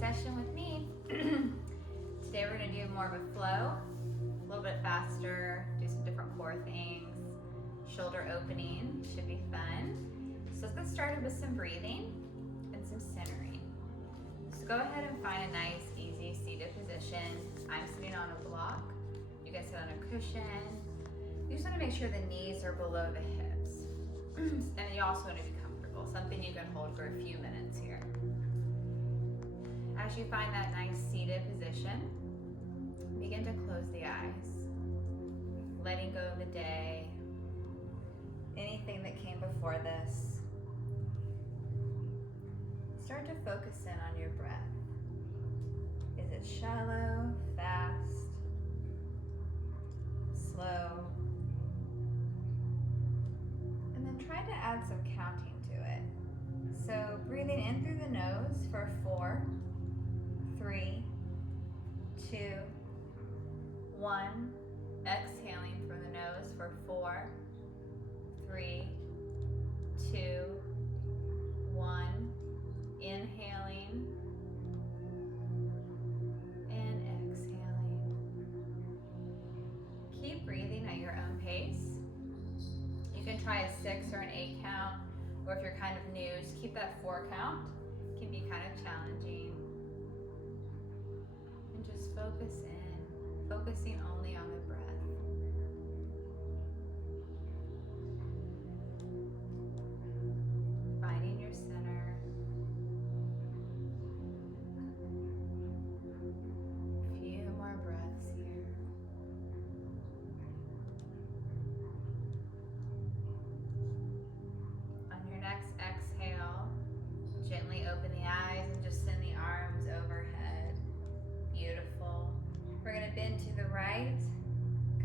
session with me. Today we're going to do more of a flow, a little bit faster, do some different core things. Shoulder opening should be fun. So let's get started with some breathing and some centering. So go ahead and find a nice, easy seated position. I'm sitting on a block. You guys sit on a cushion. You just want to make sure the knees are below the hips. And you also want to be comfortable, something you can hold for a few minutes here. As you find that nice seated position, begin to close the eyes, letting go of the day, anything that came before this. Start to focus in on your breath. Is it shallow, fast, slow? And then try to add some counting to it. So breathing in through the nose for 4, 3, 2, 1. Exhaling through the nose for 4, 3, 2, 1. Inhaling and exhaling. Keep breathing at your own pace. You can try a 6 or an 8 count, or if you're kind of new, just keep that 4 count. It can be kind of challenging. And just focus in, focusing only on the breath. Finding your center. A few more breaths here. On your next exhale, gently open the eyes and just send the arms overhead. Beautiful. We're going to bend to the right,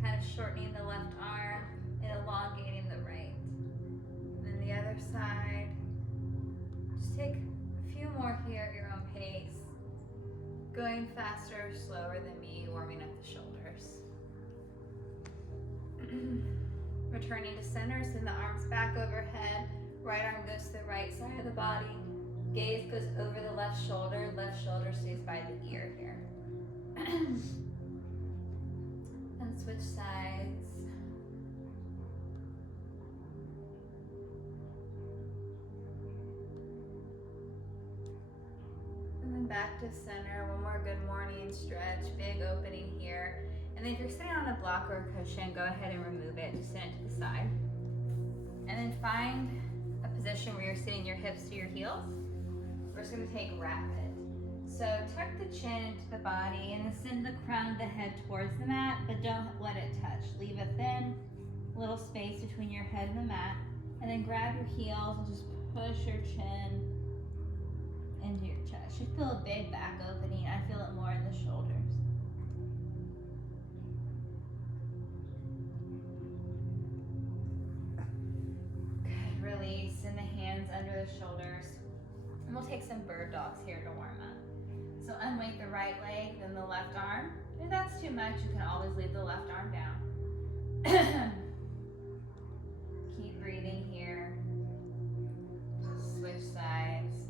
kind of shortening the left arm and elongating the right. And then the other side. Just take a few more here at your own pace. Going faster or slower than me, warming up the shoulders. Returning to center, send the arms back overhead. Right arm goes to the right side of the body. Gaze goes over the left shoulder stays by the ear here. And switch sides. And then back to center. One more good morning stretch. Big opening here. And then if you're sitting on a block or a cushion, go ahead and remove it. Just send it to the side. And then find a position where you're sitting your hips to your heels. We're just going to take rapid. So tuck the chin into the body and then send the crown of the head towards the mat, but don't let it touch. Leave a thin little space between your head and the mat. And then grab your heels and just push your chin into your chest. You feel a big back opening. I feel it more in the shoulders. Good. Release. Send the hands under the shoulders. And we'll take some bird dogs here to warm up. So unweight the right leg, then the left arm. If that's too much, you can always leave the left arm down. Keep breathing here. Switch sides.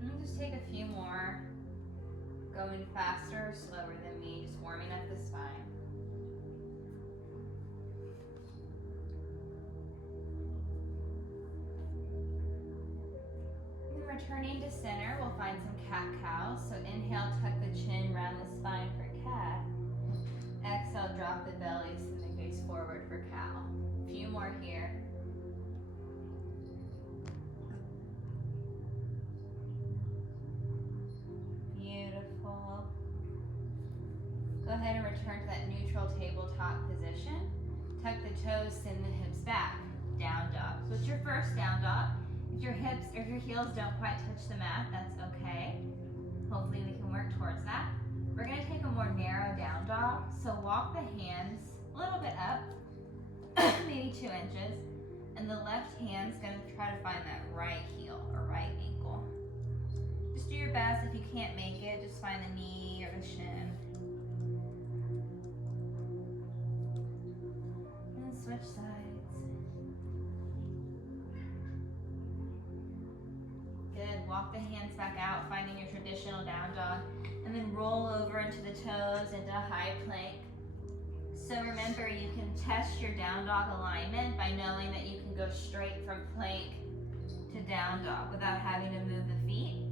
And just take a few more. Going faster or slower than me, just warming up the spine. Returning to center, we'll find some cat-cow. So inhale, tuck the chin, round the spine for cat. Exhale, drop the belly, send the gaze forward for cow. A few more here. Beautiful. Go ahead and return to that neutral tabletop position. Tuck the toes, send the hips back. Down dog. So it's your first down dog. If your hips or your heels don't quite touch the mat, that's okay. Hopefully we can work towards that. We're going to take a more narrow down dog. So walk the hands a little bit up, maybe 2 inches. And the left hand's going to try to find that right heel or right ankle. Just do your best. If you can't make it, just find the knee or the shin. And switch sides. walk the hands back out, finding your traditional down dog, and then roll over into the toes into a high plank. So remember, you can test your down dog alignment by knowing that you can go straight from plank to down dog without having to move the feet.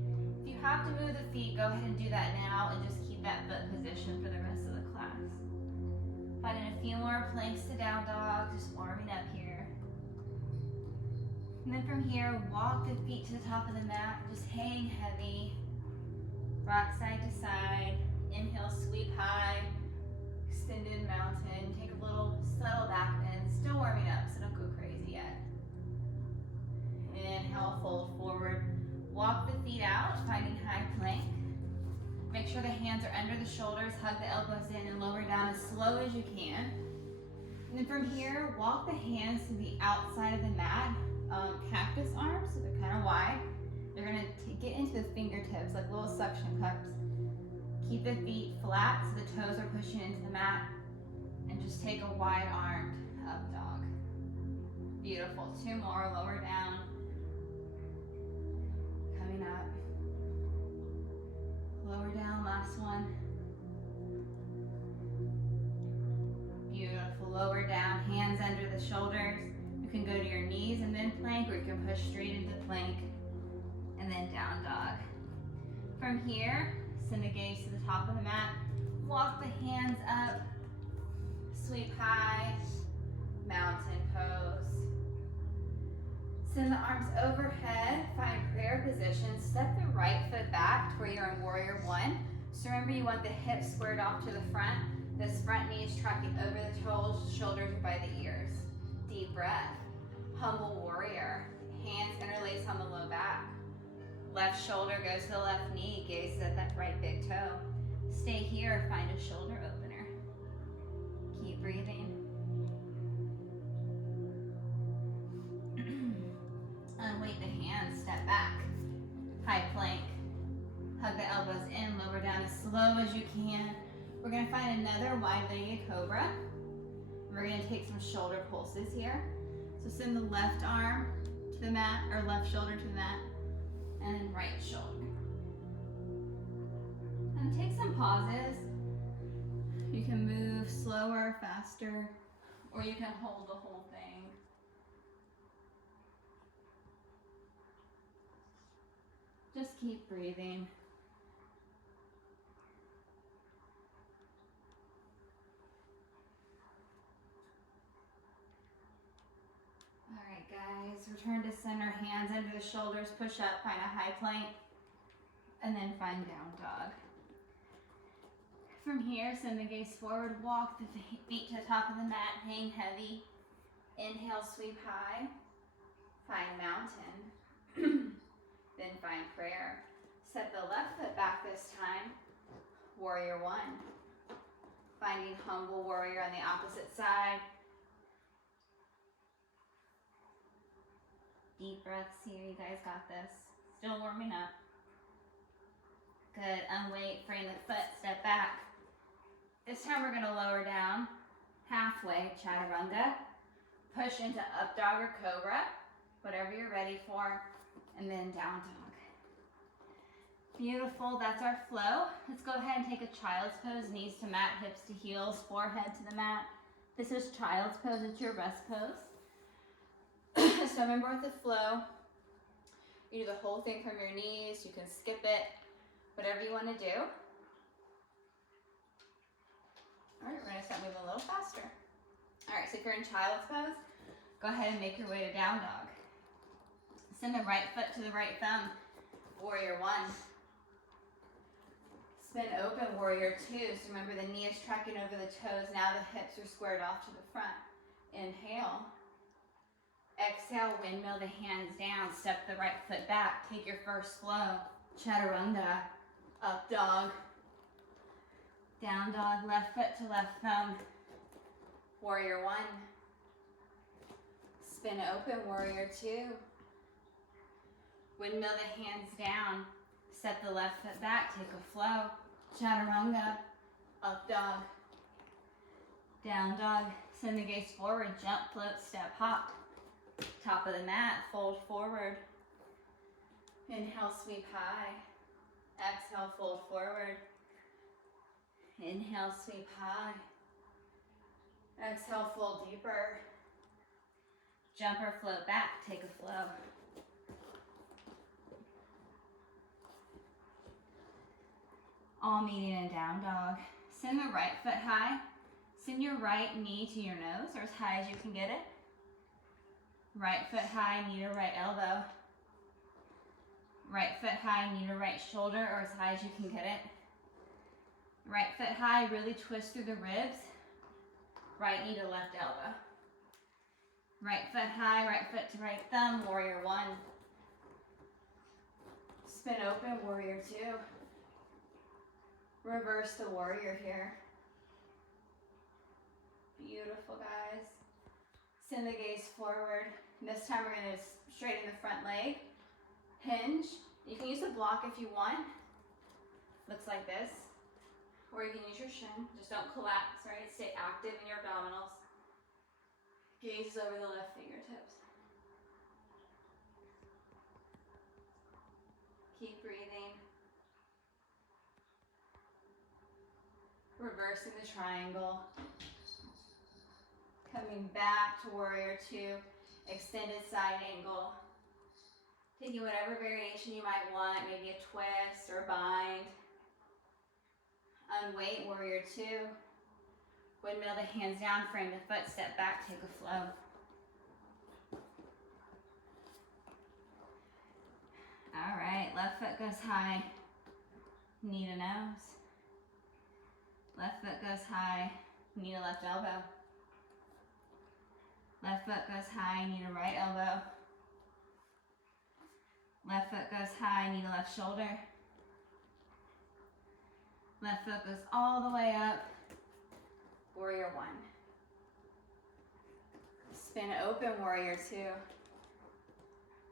If you have to move the feet, go ahead and do that now and just keep that foot position for the rest of the class. Finding a few more planks to down dog, just warming up here. And then from here, walk the feet to the top of the mat, just hang heavy. Rock side to side, inhale, sweep high, extended mountain. Take a little subtle back bend, still warming up, so don't go crazy yet. Inhale, fold forward. Walk the feet out, finding high plank. Make sure the hands are under the shoulders, hug the elbows in and lower down as slow as you can. And then from here, walk the hands to the outside of the mat, cactus arms, so they're kind of wide. You're gonna get into the fingertips like little suction cups. Keep the feet flat so the toes are pushing into the mat, and just take a wide armed up dog. Beautiful, 2 more, lower down. Coming up. Lower down, last one. Beautiful, lower down, hands under the shoulders. You can go to your knees and then plank, or you can push straight into plank and then down dog. From here, send the gaze to the top of the mat. Walk the hands up, sweep high, mountain pose. Send the arms overhead, find prayer position. Step the right foot back to where you're in warrior one. So remember, you want the hips squared off to the front. This front knee is tracking over the toes, shoulders are by the ears. Deep breath. Humble warrior. Hands interlace on the low back. Left shoulder goes to the left knee, gazes at that right big toe. Stay here, find a shoulder opener. Keep breathing. Unweight the hands, step back. High plank. Hug the elbows in, lower down as slow as you can. We're gonna find another wide-legged cobra. We're gonna take some shoulder pulses here. So send the left arm to the mat, or left shoulder to the mat, and then right shoulder. And take some pauses. You can move slower, faster, or you can hold the whole thing. Just keep breathing. All right, guys, return to center, hands under the shoulders, push up, find a high plank, and then find down dog. From here, send the gaze forward, walk the feet to the top of the mat, hang heavy. Inhale, sweep high, find mountain, then find prayer. Set the left foot back this time, warrior one. Finding humble warrior on the opposite side. Deep breaths here, you guys got this. Still warming up. Good, unweight, frame the foot, step back. This time we're gonna lower down, halfway, chaturanga. Push into up dog or cobra, whatever you're ready for, and then down dog. Beautiful, that's our flow. Let's go ahead and take a child's pose, knees to mat, hips to heels, forehead to the mat. This is child's pose, it's your rest pose. So remember with the flow, you do the whole thing from your knees, you can skip it, whatever you want to do. All right, we're gonna start moving a little faster. All right, so if you're in child's pose, go ahead and make your way to down dog. Send the right foot to the right thumb, warrior one. Spin open, warrior two. So remember the knee is tracking over the toes, now the hips are squared off to the front. Inhale. Exhale, windmill the hands down, step the right foot back, take your first flow. Chaturanga, up dog. Down dog, left foot to left thumb. Warrior one. Spin open, warrior two. Windmill the hands down, step the left foot back, take a flow. Chaturanga, up dog. Down dog, send the gaze forward, jump, float, step, hop. Top of the mat, fold forward. Inhale, sweep high. Exhale, fold forward. Inhale, sweep high. Exhale, fold deeper. Jump or float back, take a flow. All meeting in down dog. Send the right foot high. Send your right knee to your nose or as high as you can get it. Right foot high, knee to right elbow. Right foot high, knee to right shoulder or as high as you can get it. Right foot high, really twist through the ribs. Right knee to left elbow. Right foot high, right foot to right thumb, warrior one. Spin open, warrior two. Reverse the warrior here. Beautiful, guys. Send the gaze forward. This time we're gonna straighten the front leg. Hinge. You can use a block if you want. Looks like this. Or you can use your shin. Just don't collapse, right? Stay active in your abdominals. Gaze over the left fingertips. Keep breathing. Reversing the triangle. Coming back to warrior two. Extended side angle. Taking whatever variation you might want, maybe a twist or bind. Unweight, warrior two. Windmill the hands down, frame the foot, step back, take a flow. All right, left foot goes high, knee to nose. Left foot goes high, knee to left elbow. Left foot goes high, knee to right elbow. Left foot goes high, knee to left shoulder. Left foot goes all the way up, warrior one. Spin open, warrior two.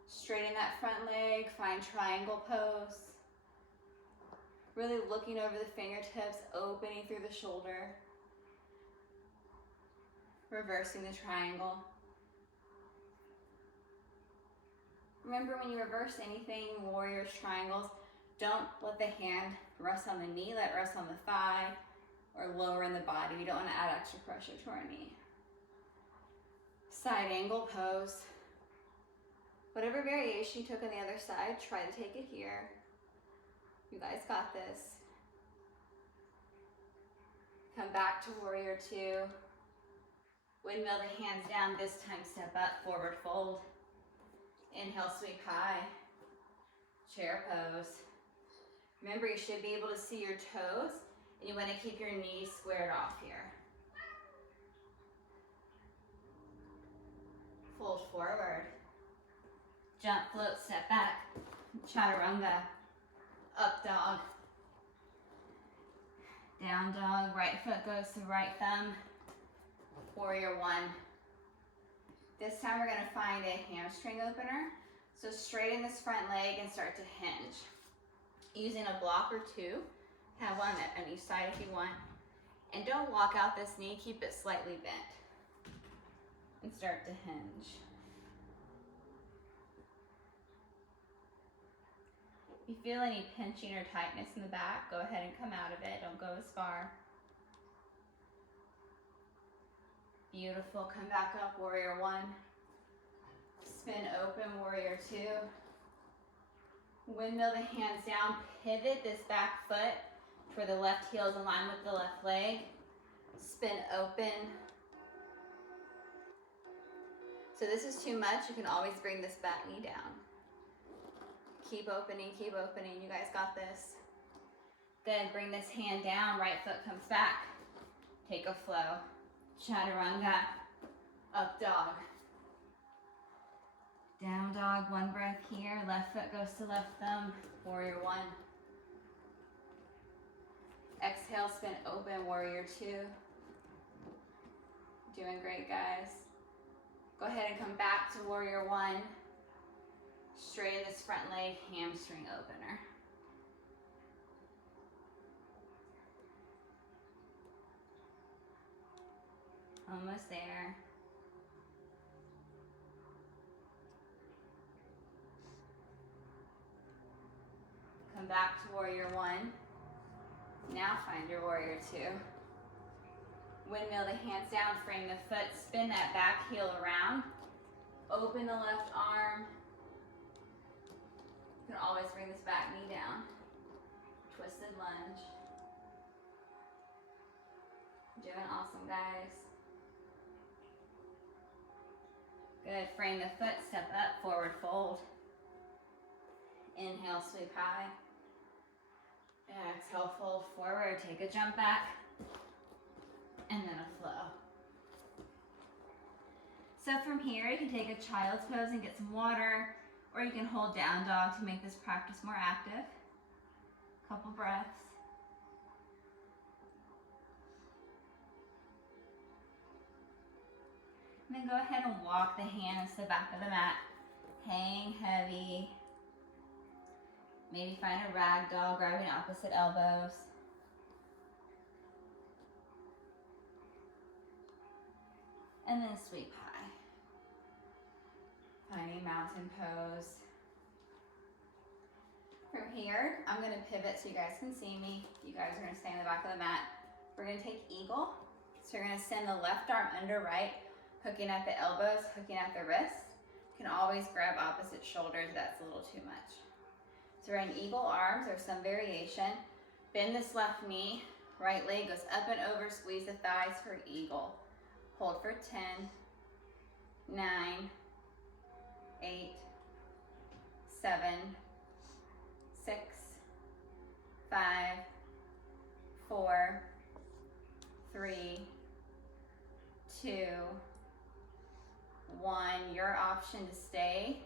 Straighten that front leg, find triangle pose. Really looking over the fingertips, opening through the shoulder. Reversing the triangle. Remember when you reverse anything, warriors, triangles, don't let the hand rest on the knee, let it rest on the thigh or lower in the body. We don't want to add extra pressure to our knee. Side angle pose. Whatever variation you took on the other side, try to take it here. You guys got this. Come back to warrior two. Windmill the hands down, this time step up, forward fold. Inhale, sweep high. Chair pose. Remember, you should be able to see your toes, and you want to keep your knees squared off here. Fold forward. Jump, float, step back. Chaturanga. Up dog. Down dog. Right foot goes to right thumb. Warrior one. This time we're going to find a hamstring opener. So straighten this front leg and start to hinge. Using a block or two. Have one on each side if you want. And don't walk out this knee. Keep it slightly bent. And start to hinge. If you feel any pinching or tightness in the back, go ahead and come out of it. Don't go as far. Beautiful. Come back up, warrior one. Spin open, warrior two. Windmill the hands down. Pivot this back foot to where the left heel is in line with the left leg. Spin open. So this is too much. You can always bring this back knee down. Keep opening, keep opening. You guys got this. Good. Bring this hand down. Right foot comes back. Take a flow. Chaturanga. Up dog. Down dog. One breath here. Left foot goes to left thumb. Warrior one. Exhale, spin open. Warrior two. Doing great, guys. Go ahead and come back to warrior one. Straighten this front leg, hamstring opener. Almost there. come back to warrior one. Now find your warrior two. Windmill the hands down, frame the foot, spin that back heel around. Open the left arm. You can always bring this back knee down. Twisted lunge. Doing awesome, guys. Good, frame the foot, step up, forward fold. Inhale, sweep high. Exhale, fold forward, take a jump back. And then a flow. So from here, you can take a child's pose and get some water, or you can hold down dog to make this practice more active. Couple breaths. And then go ahead and walk the hands to the back of the mat. Hang heavy. Maybe find a rag doll, grabbing opposite elbows. And then sweep high. Finding mountain pose. From here, I'm gonna pivot so you guys can see me. You guys are gonna stay in the back of the mat. We're gonna take eagle. So you're gonna send the left arm under right, hooking at the elbows, hooking at the wrist. You can always grab opposite shoulders, that's a little too much. So we're in eagle arms or some variation. Bend this left knee, right leg goes up and over, squeeze the thighs for eagle. Hold for 10, 9, 8, 7, 6, 5, 4, 3, 2, 1. Your option to stay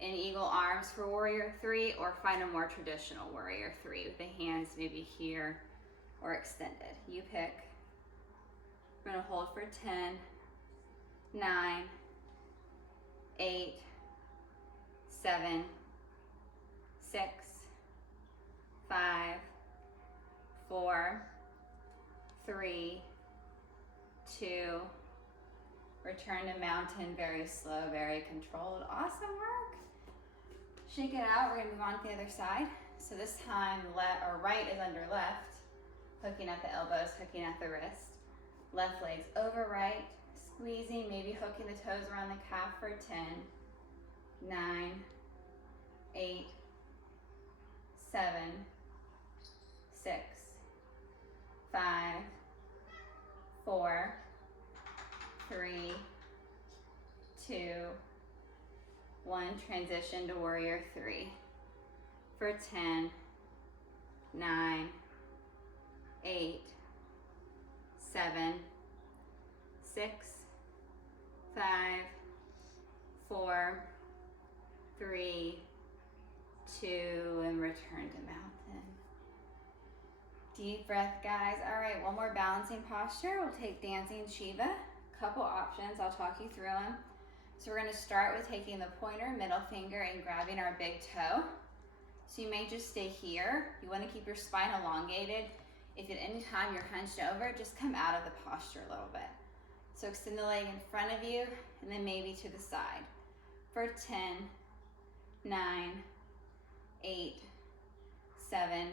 in eagle arms for warrior three, or find a more traditional warrior three with the hands maybe here or extended. You pick. We're gonna hold for 10, 9, 8, 7, 6, 5, 4, 3, 2, return to mountain, very slow, very controlled. Awesome work. Shake it out, we're gonna move on to the other side. So this time, right is under left, hooking at the elbows, hooking at the wrist. Left leg's over right, squeezing, maybe hooking the toes around the calf for 10, 9, 8, 7, 6, 5, 4, 3, 2, 1. Transition to warrior three. For 10, 9, 8, 7, 6, 5, 4, 3, 2, and return to mountain. Deep breath, guys. All right, one more balancing posture. We'll take dancing Shiva. Couple options, I'll talk you through them. So we're gonna start with taking the pointer, middle finger, and grabbing our big toe. So you may just stay here. You wanna keep your spine elongated. If at any time you're hunched over, just come out of the posture a little bit. So extend the leg in front of you, and then maybe to the side. For 10, 9, 8, 7,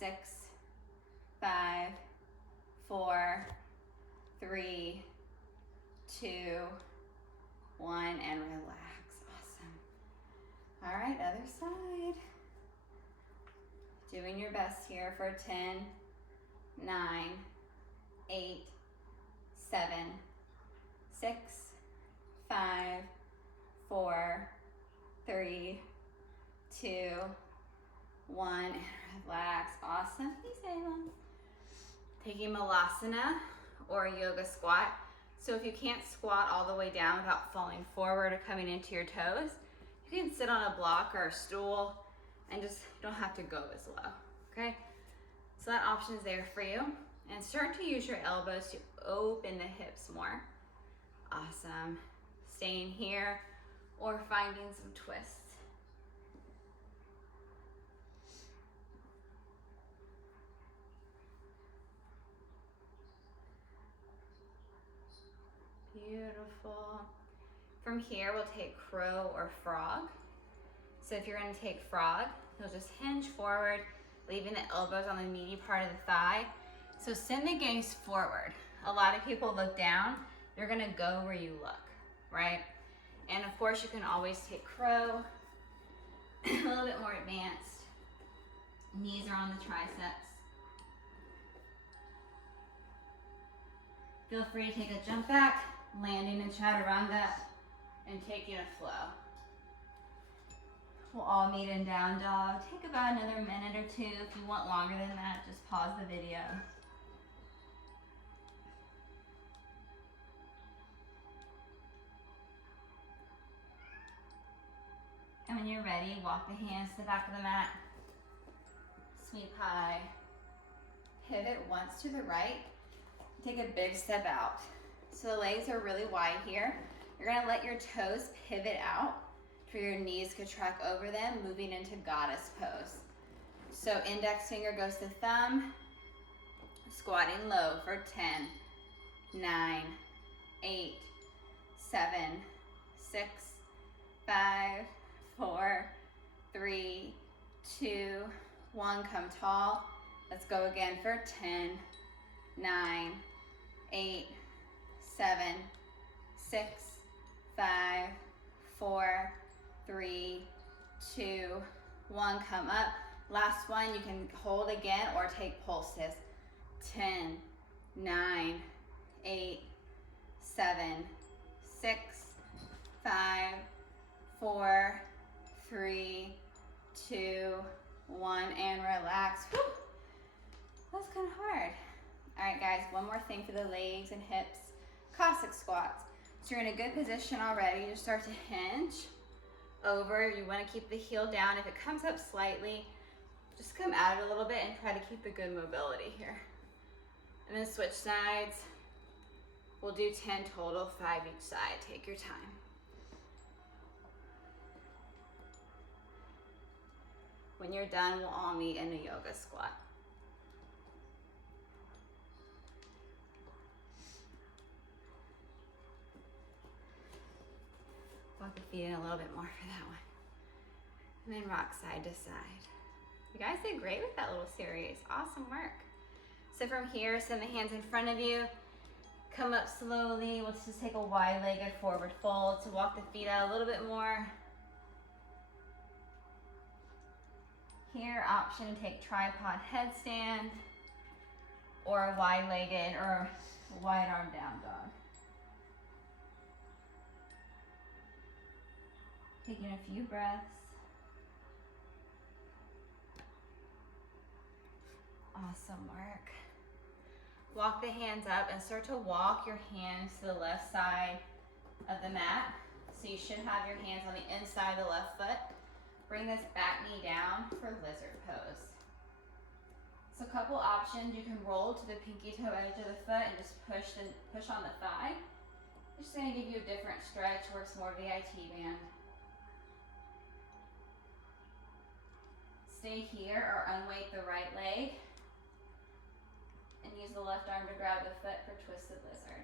6, 5, 4, 3, 2, 1, and relax. Awesome. All right, other side. Doing your best here for 10, 9, 8, 7, 6, 5, 4, 3, 2, 1, and relax. Awesome. Hey, Salem. Taking Malasana or yoga squat. So if you can't squat all the way down without falling forward or coming into your toes, you can sit on a block or a stool and just don't have to go as low, okay? So that option is there for you. And start to use your elbows to open the hips more. Awesome. Staying here or finding some twists. Beautiful. From here, we'll take crow or frog. So if you're gonna take frog, you'll just hinge forward, leaving the elbows on the meaty part of the thigh. So send the gaze forward. A lot of people look down. You're gonna go where you look, right? And of course you can always take crow, a little bit more advanced. Knees are on the triceps. Feel free to take a jump back, landing in chaturanga, and taking a flow. We'll all meet in down dog. Take about another minute or two. If you want longer than that, just pause the video. And when you're ready, walk the hands to the back of the mat. Sweep high. Pivot once to the right. Take a big step out. So the legs are really wide here. You're gonna let your toes pivot out for your knees to track over them, moving into goddess pose. So index finger goes to thumb, squatting low for 10, 9, 8, 7, 6, 5, 4, 3, 2, 1. Come tall. Let's go again for 10, 9, 8, 7, 6, 5, 4, 3, 2, 1. Come up. Last one, you can hold again or take pulses. 10, 9, 8, 7, 6, 5, 4, 3, 2, 1, and relax. Whew. That was kind of hard. All right, guys, one more thing for the legs and hips. Cossack squats. So you're in a good position already. You start to hinge over. You want to keep the heel down. If it comes up slightly, just come out a little bit and try to keep a good mobility here. And then switch sides. We'll do 10 total, 5 each side. Take your time. When you're done, we'll all meet in a yoga squat. Walk the feet in a little bit more for that one. And then rock side to side. You guys did great with that little series. Awesome work. So from here, send the hands in front of you. Come up slowly. We'll just take a wide-legged forward fold. So walk the feet out a little bit more. Here, option to take tripod headstand or a wide-legged or a wide arm down dog. Taking a few breaths. Awesome work. Walk the hands up and start to walk your hands to the left side of the mat. So you should have your hands on the inside of the left foot. Bring this back knee down for lizard pose. So a couple options. You can roll to the pinky toe edge of the foot and just push on the thigh. It's just going to give you a different stretch, works more of the IT band. Stay here or unweight the right leg and use the left arm to grab the foot for twisted lizard.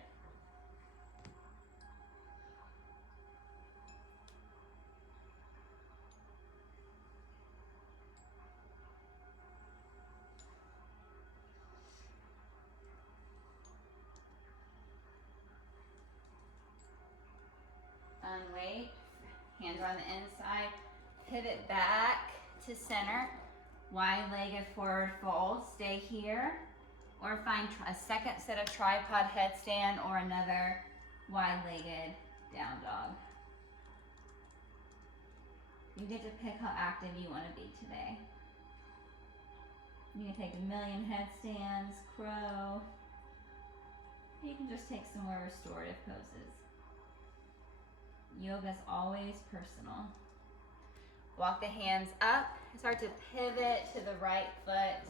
Unweight, hands are on the inside, pivot back to center, wide-legged forward fold, stay here, or find a second set of tripod headstand or another wide-legged down dog. You get to pick how active you want to be today. You can take a million headstands, crow. You can just take some more restorative poses. Yoga is always personal. Walk the hands up. Start to pivot to the right foot.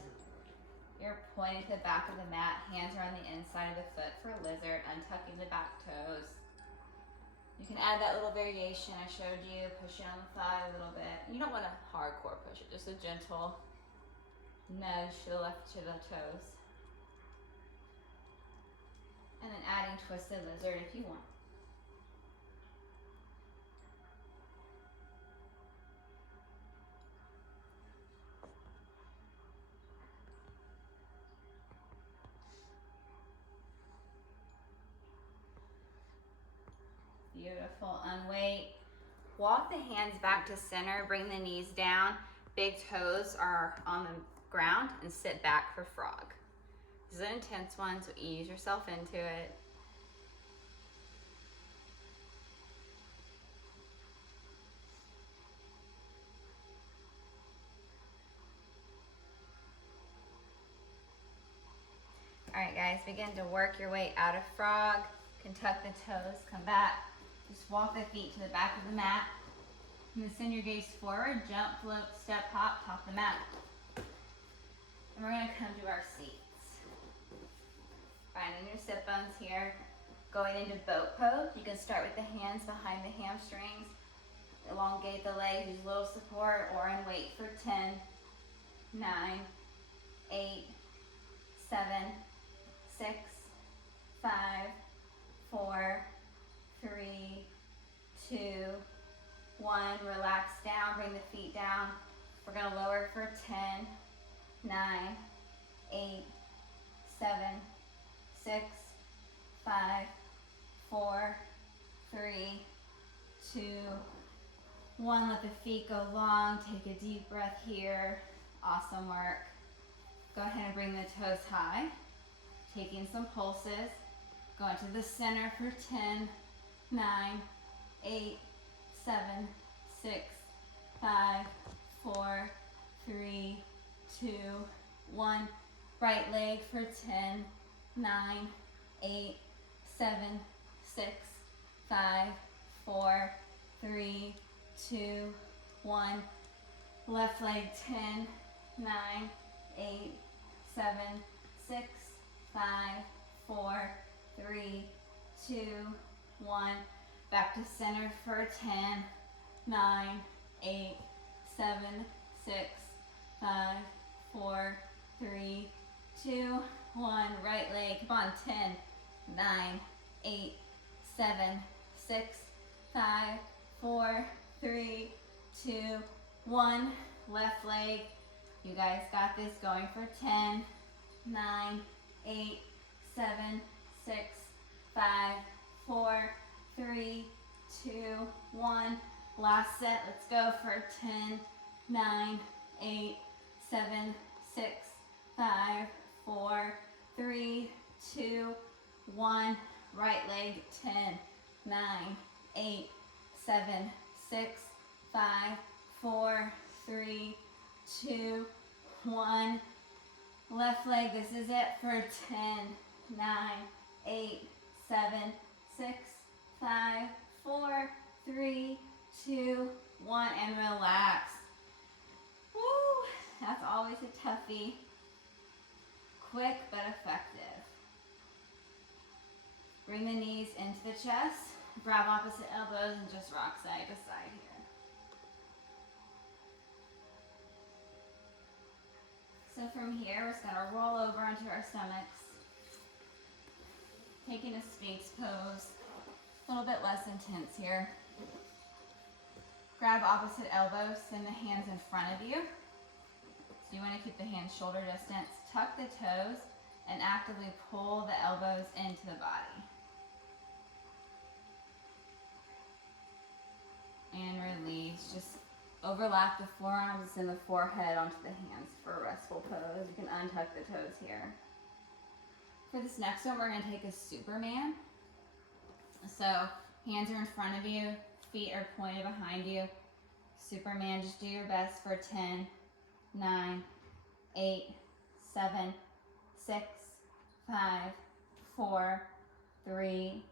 You're pointing to the back of the mat. Hands are on the inside of the foot for lizard, untucking the back toes. You can add that little variation I showed you, pushing on the thigh a little bit. You don't want to hardcore push it, just a gentle nudge to the left to the toes. And then adding twisted lizard if you want. Beautiful, unweight. Walk the hands back to center, bring the knees down. Big toes are on the ground and sit back for frog. This is an intense one, so ease yourself into it. All right, guys, begin to work your way out of frog. You can tuck the toes, come back. Just walk the feet to the back of the mat. And then send your gaze forward, jump, float, step, hop, top the mat. And we're gonna come to our seats. Finding your sit bones here. Going into boat pose, you can start with the hands behind the hamstrings. Elongate the legs, use a little support or in wait for 10, 9, 8, 7, 6, 5, 4, 3, 2, 1. Relax down, bring the feet down. We're gonna lower for 10, 9, 8, 7, 6, 5, 4, 3, 2, 1. Let the feet go long. Take a deep breath here. Awesome work. Go ahead and bring the toes high. Taking some pulses. Going to the center for 10, 9, 8, 7, 6, 5, 4, 3, 2, 1. Right leg for 10, 9, 8, 7, 6, 5, 4, 3, 2, 1. Left leg 10, 9, 8, 7, 6, 5, 4, 3, 2, 1. Back to center for 10, 9, 8, 7, 6, 5, 4, 3, 2, 1. Right leg, come on, 10, 9, 8, 7, 6, 5, 4, 3, 2, 1. Left leg, you guys got this. Going for 10, 9, 8, 7, 6, 5, 4, 3, 2, 1. Last set, let's go for 10, 9, 8, 7, 6, 5, 4, 3, 2, 1. Right leg, 10, 9, 8, 7, 6, 5, 4, 3, 2, 1. Left leg, this is it for 10, 9, 8, 7, 6, 5, 4, 3, 2, 1, and relax. Woo! That's always a toughie. Quick but effective. Bring the knees into the chest. Grab opposite elbows and just rock side to side here. So from here, we're just gonna roll over onto our stomachs. Taking a Sphinx pose. A little bit less intense here. Grab opposite elbows, send the hands in front of you. So you want to keep the hands shoulder distance. Tuck the toes and actively pull the elbows into the body. And release. Just overlap the forearms and the forehead onto the hands for a restful pose. You can untuck the toes here. For this next one, we're going to take a Superman. So hands are in front of you, feet are pointed behind you. Superman, just do your best for 10, 9, 8, 7, 6, 5, 4, 3,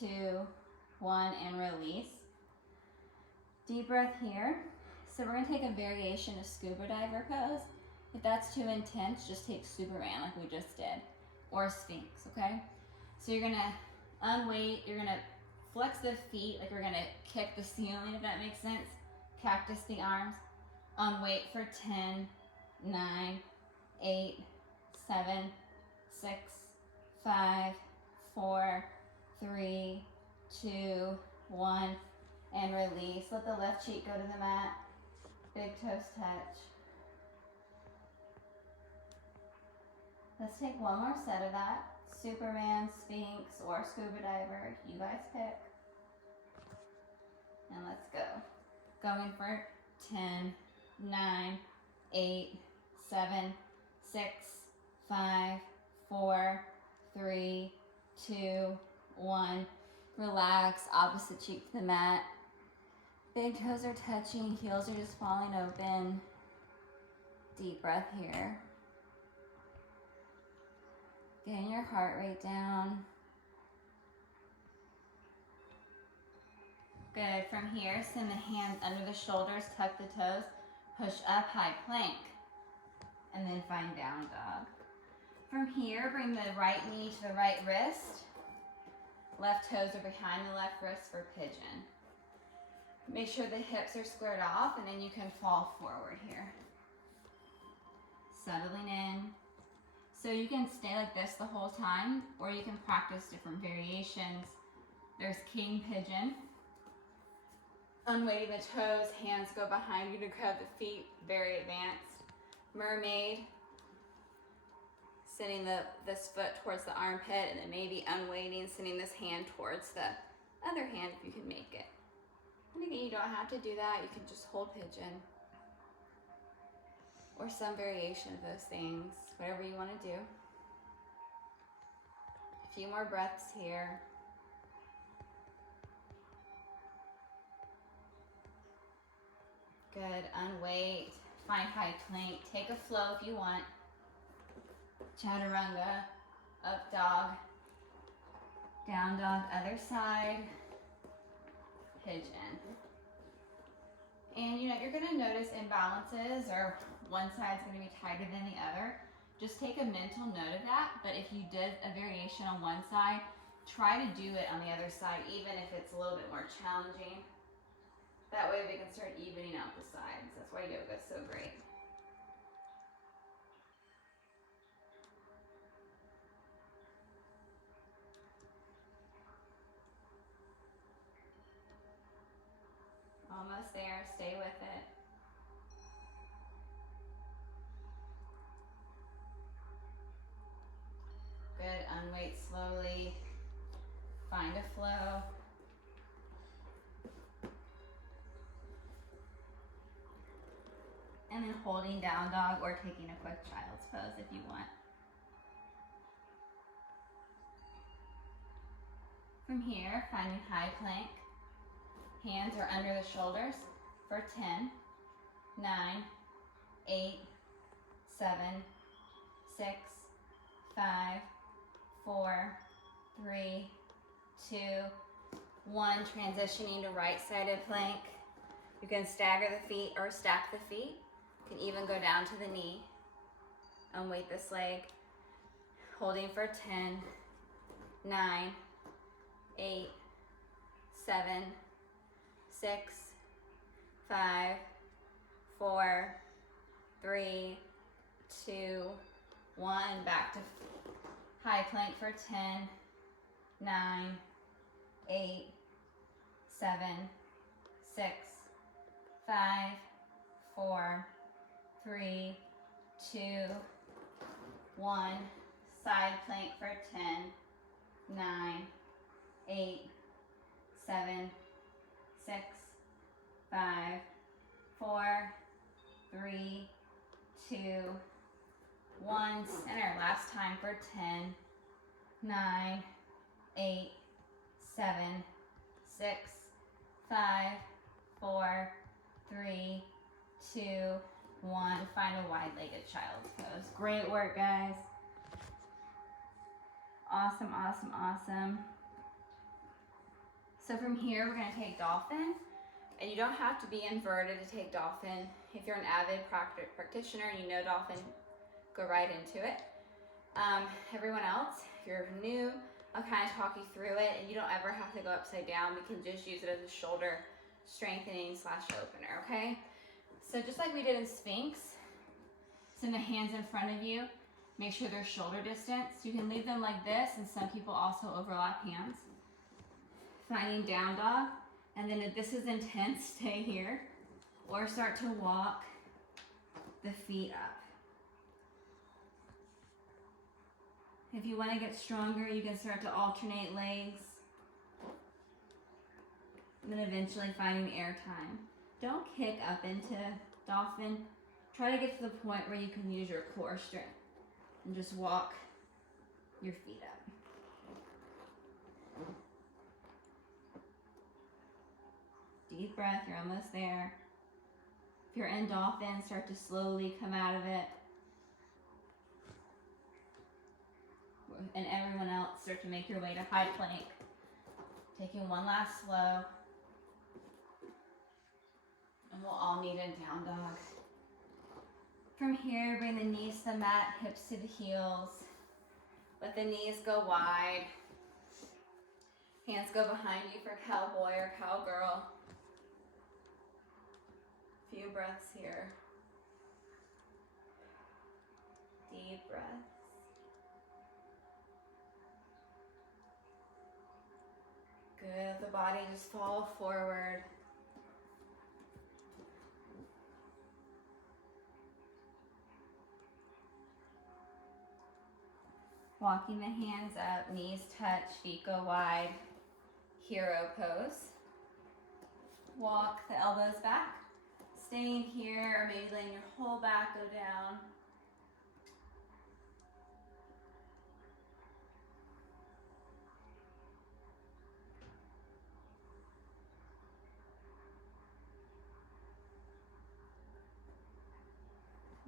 2, 1, and release. Deep breath here. So we're gonna take a variation of scuba diver pose. If that's too intense, just take Superman like we just did, or Sphinx, okay? So you're gonna unweight, you're gonna flex the feet like we're gonna kick the ceiling, if that makes sense. Cactus the arms. Unweight for 10, 9, 8, 7, 6, 5, 4, 3, 2, 1, and release. Let the left cheek go to the mat. Big toes touch. Let's take one more set of that. Superman, Sphinx, or scuba diver. You guys pick. Going for 10, 9, 8, 7, 6, 5, 4, 3, 2, 1. Relax, opposite cheek to the mat. Big toes are touching, heels are just falling open. Deep breath here. Getting your heart rate down. Good. From here, send the hands under the shoulders, tuck the toes, push up, high plank, and then find down dog. From here, bring the right knee to the right wrist. Left toes are behind the left wrist for pigeon. Make sure the hips are squared off, and then you can fall forward here. Settling in. So you can stay like this the whole time, or you can practice different variations. There's king pigeon. Unweighting the toes, hands go behind you to grab the feet, very advanced. Mermaid, sending this foot towards the armpit, and then maybe unweighting, sending this hand towards the other hand if you can make it. And again, you don't have to do that, you can just hold pigeon. Or some variation of those things, whatever you want to do. A few more breaths here. Good, unweight, find high plank, take a flow if you want. Chaturanga, up dog, down dog, other side, pigeon. And you know, you're gonna notice imbalances or one side's gonna be tighter than the other. Just take a mental note of that, but if you did a variation on one side, try to do it on the other side, even if it's a little bit more challenging. That way we can start evening out the sides. That's why yoga is so great. Almost there, stay with it. Good, unweight slowly. Find a flow. And then holding down dog or taking a quick child's pose if you want. From here, finding high plank. Hands are under the shoulders for 10, 9, 8, 7, 6, 5, 4, 3, 2, 1. Transitioning to right-sided plank. You can stagger the feet or stack the feet. You can even go down to the knee. Unweight this leg. Holding for 10, 9, 8, 7, 6, 5, 4, 3, 2, 1. Back to high plank for 10, 9, 8, 7, 6, 5, 4, 3, 2, 1. Side plank for 10, 9, 8, 7, 6, 5, 4, 3, 2, 1. Center. Last time for 10, 9, 8, 7, 6, 5, 4, 3, 2, 1. Find a wide-legged child's pose. Great work, guys. Awesome, awesome, awesome. So from here, we're gonna take dolphin. And you don't have to be inverted to take dolphin. If you're an avid practitioner and you know dolphin, go right into it. Everyone else, if you're new, I'll kind of talk you through it, and you don't ever have to go upside down. We can just use it as a shoulder strengthening / opener, okay? So just like we did in Sphinx, send the hands in front of you. Make sure they're shoulder distance. You can leave them like this, and some people also overlap hands. Finding down dog, and then if this is intense, stay here, or start to walk the feet up. If you want to get stronger, you can start to alternate legs, and then eventually finding air time. don't kick up into dolphin. Try to get to the point where you can use your core strength and just walk your feet up. Deep breath, you're almost there. If you're in dolphin, start to slowly come out of it. And everyone else, start to make your way to high plank. Taking one last slow. And we'll all meet in down dog. From here, bring the knees to the mat, hips to the heels. Let the knees go wide. Hands go behind you for cowboy or cowgirl. Few breaths here. Deep breaths. Good, the body just fall forward. Walking the hands up, knees touch, feet go wide. Hero pose. Walk the elbows back. Staying here, or maybe letting your whole back go down.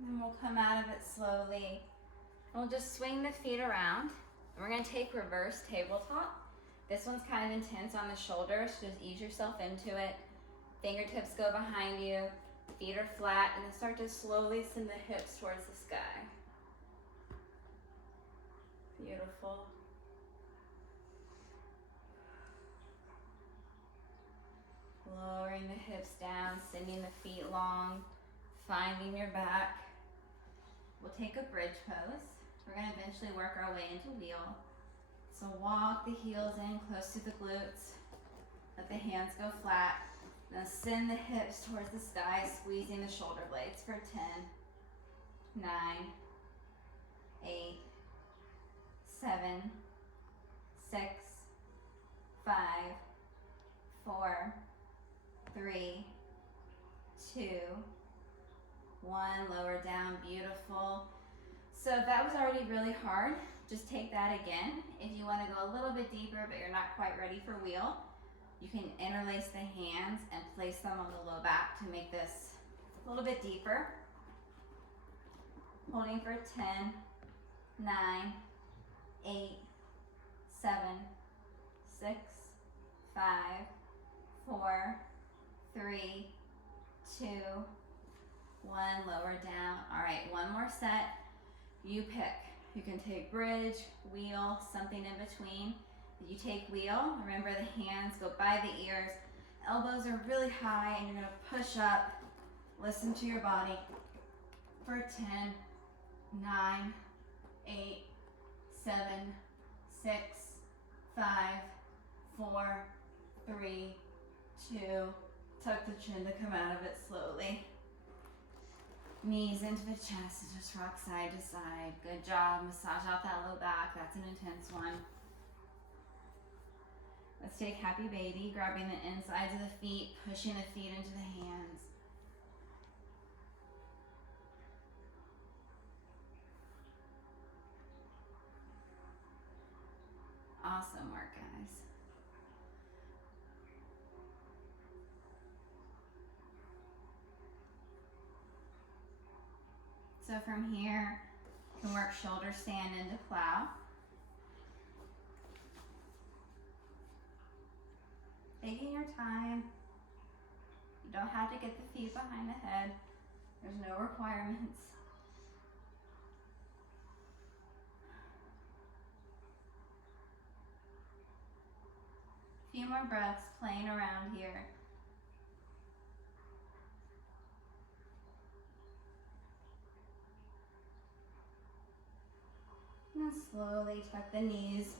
And we'll come out of it slowly. And we'll just swing the feet around. And we're gonna take reverse tabletop. This one's kind of intense on the shoulders, so just ease yourself into it. Fingertips go behind you, feet are flat, and then start to slowly send the hips towards the sky. Beautiful. Lowering the hips down, sending the feet long, finding your back. We'll take a bridge pose. We're gonna eventually work our way into wheel. So walk the heels in close to the glutes. Let the hands go flat. Now send the hips towards the sky, squeezing the shoulder blades for 10, 9, 8, 7, 6, 5, 4, 3, 2, 1. Lower down, beautiful. So if that was already really hard, just take that again. If you want to go a little bit deeper but you're not quite ready for wheel, you can interlace the hands and place them on the low back to make this a little bit deeper. Holding for 10, 9, 8, 7, 6, 5, 4, 3, 2, 1. Lower down. All right, one more set. You pick. You can take bridge, wheel, something in between. You take wheel, remember the hands go by the ears, elbows are really high, and you're gonna push up. Listen to your body for 10, 9, 8, 7, 6, 5, 4, 3, 2. Tuck the chin to come out of it slowly. Knees into the chest and just rock side to side. Good job. Massage out that low back. That's an intense one. Let's take happy baby, grabbing the insides of the feet, pushing the feet into the hands. Awesome work, guys. So from here, you can work shoulder stand into plow. Taking your time. You don't have to get the feet behind the head. There's no requirements. A few more breaths playing around here. And slowly tuck the knees,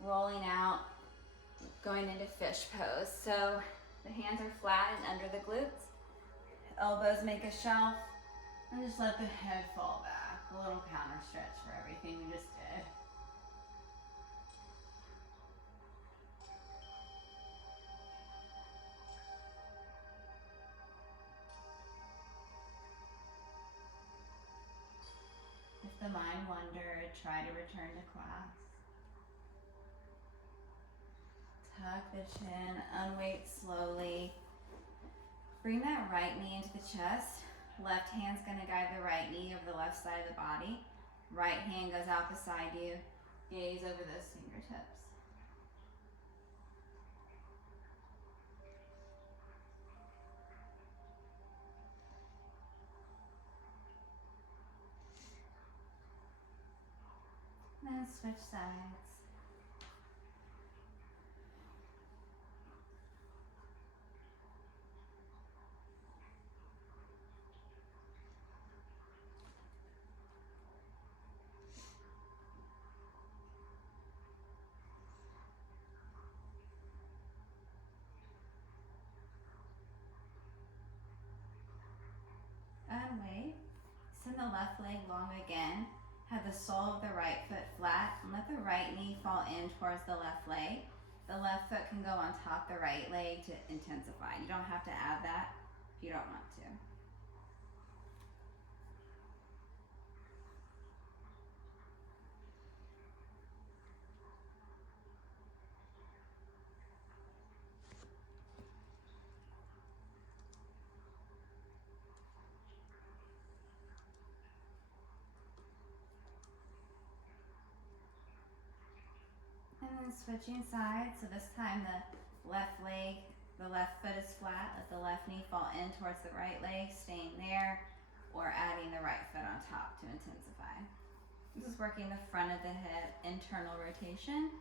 rolling out, going into fish pose. So the hands are flat and under the glutes. Elbows make a shelf, and just let the head fall back. A little counter stretch for everything we just did. the mind wander, try to return to class. Tuck the chin, unweight slowly. Bring that right knee into the chest. Left hand's gonna guide the right knee over the left side of the body. Right hand goes out beside you. Gaze over those fingertips. Then switch sides. Unweight. Send the left leg long again. Have the sole of the right foot flat and let the right knee fall in towards the left leg. The left foot can go on top of the right leg to intensify. You don't have to add that if you don't want to. And then switching sides, so this time the left leg, the left foot is flat, let the left knee fall in towards the right leg, staying there, or adding the right foot on top to intensify. This is working the front of the hip, internal rotation,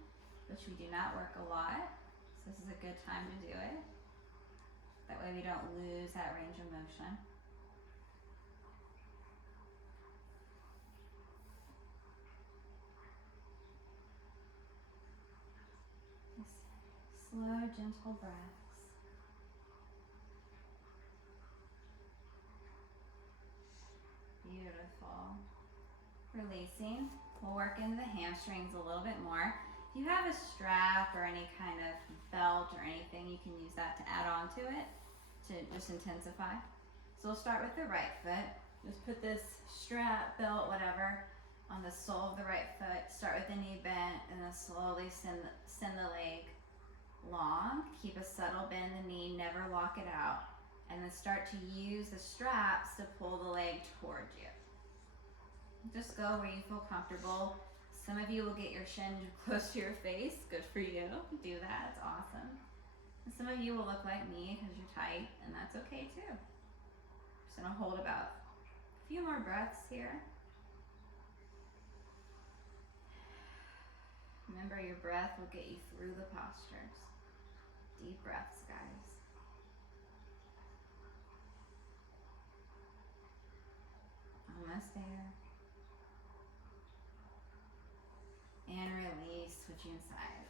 which we do not work a lot, so this is a good time to do it. That way we don't lose that range of motion. Slow, gentle breaths. Beautiful. Releasing. We'll work into the hamstrings a little bit more. If you have a strap or any kind of belt or anything, you can use that to add on to it to just intensify. So we'll start with the right foot. Just put this strap, belt, whatever, on the sole of the right foot. Start with the knee bent and then slowly send the leg long. Keep a subtle bend in the knee, never lock it out. And then start to use the straps to pull the leg towards you. Just go where you feel comfortable. Some of you will get your shin close to your face. Good for you. Do that. It's awesome. And some of you will look like me because you're tight, and that's okay too. Just gonna hold about a few more breaths here. Remember, your breath will get you through the postures. Deep breaths, guys. Almost there. And release, switching sides.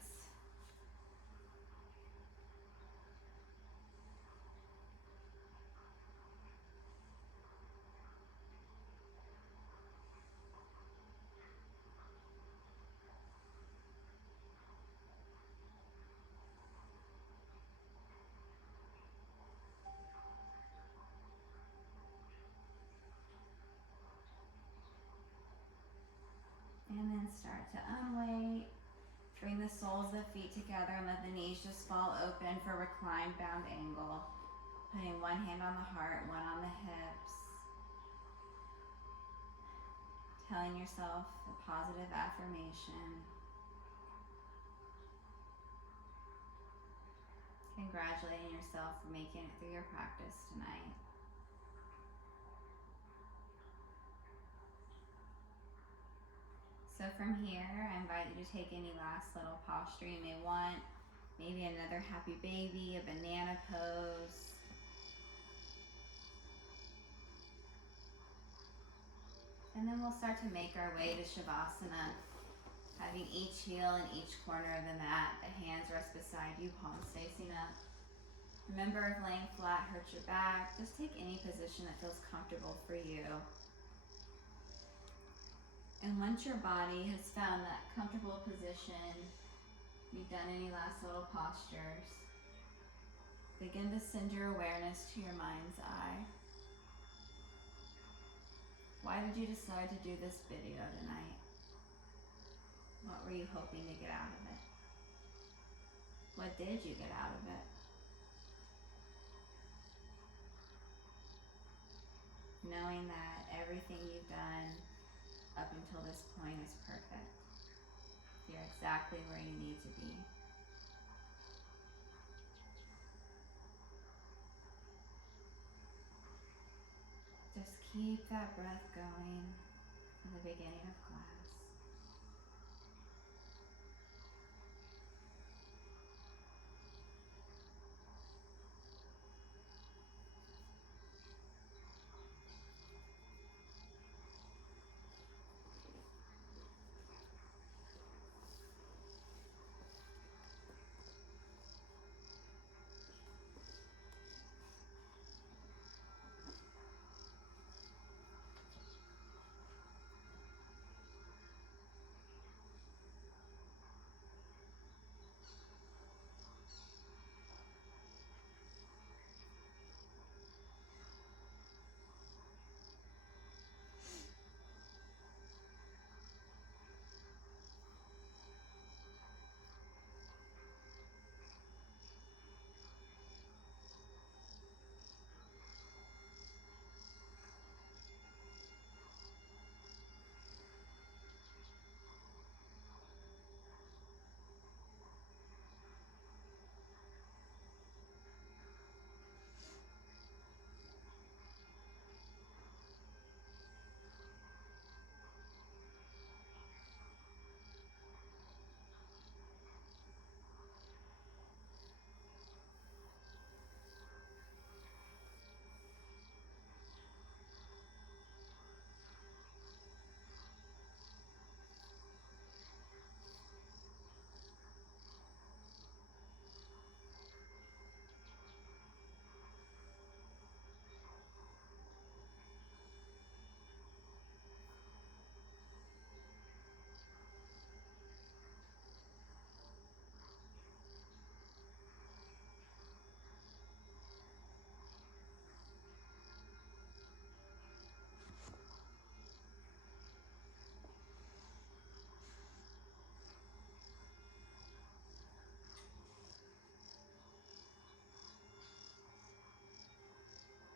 And then start to unweight. Bring the soles of the feet together and let the knees just fall open for reclined bound angle. Putting one hand on the heart, one on the hips. Telling yourself a positive affirmation. Congratulating yourself for making it through your practice tonight. So from here, I invite you to take any last little posture you may want. Maybe another happy baby, a banana pose. And then we'll start to make our way to Shavasana. Having each heel in each corner of the mat. The hands rest beside you, palms facing up. Remember, if laying flat hurts your back, just take any position that feels comfortable for you. And once your body has found that comfortable position, you've done any last little postures, begin to send your awareness to your mind's eye. Why did you decide to do this video tonight? What were you hoping to get out of it? What did you get out of it? Knowing that everything you've done up until this point is perfect. You're exactly where you need to be. Just keep that breath going in the beginning of class.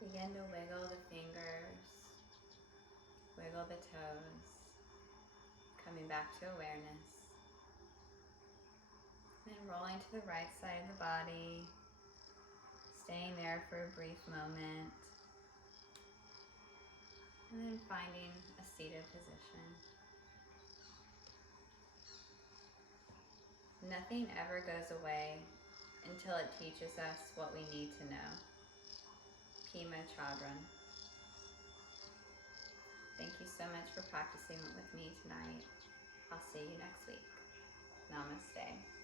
Begin to wiggle the fingers, wiggle the toes, coming back to awareness. Then rolling to the right side of the body, staying there for a brief moment, and then finding a seated position. Nothing ever goes away until it teaches us what we need to know. Pima Chodron. Thank you so much for practicing with me tonight. I'll see you next week. Namaste.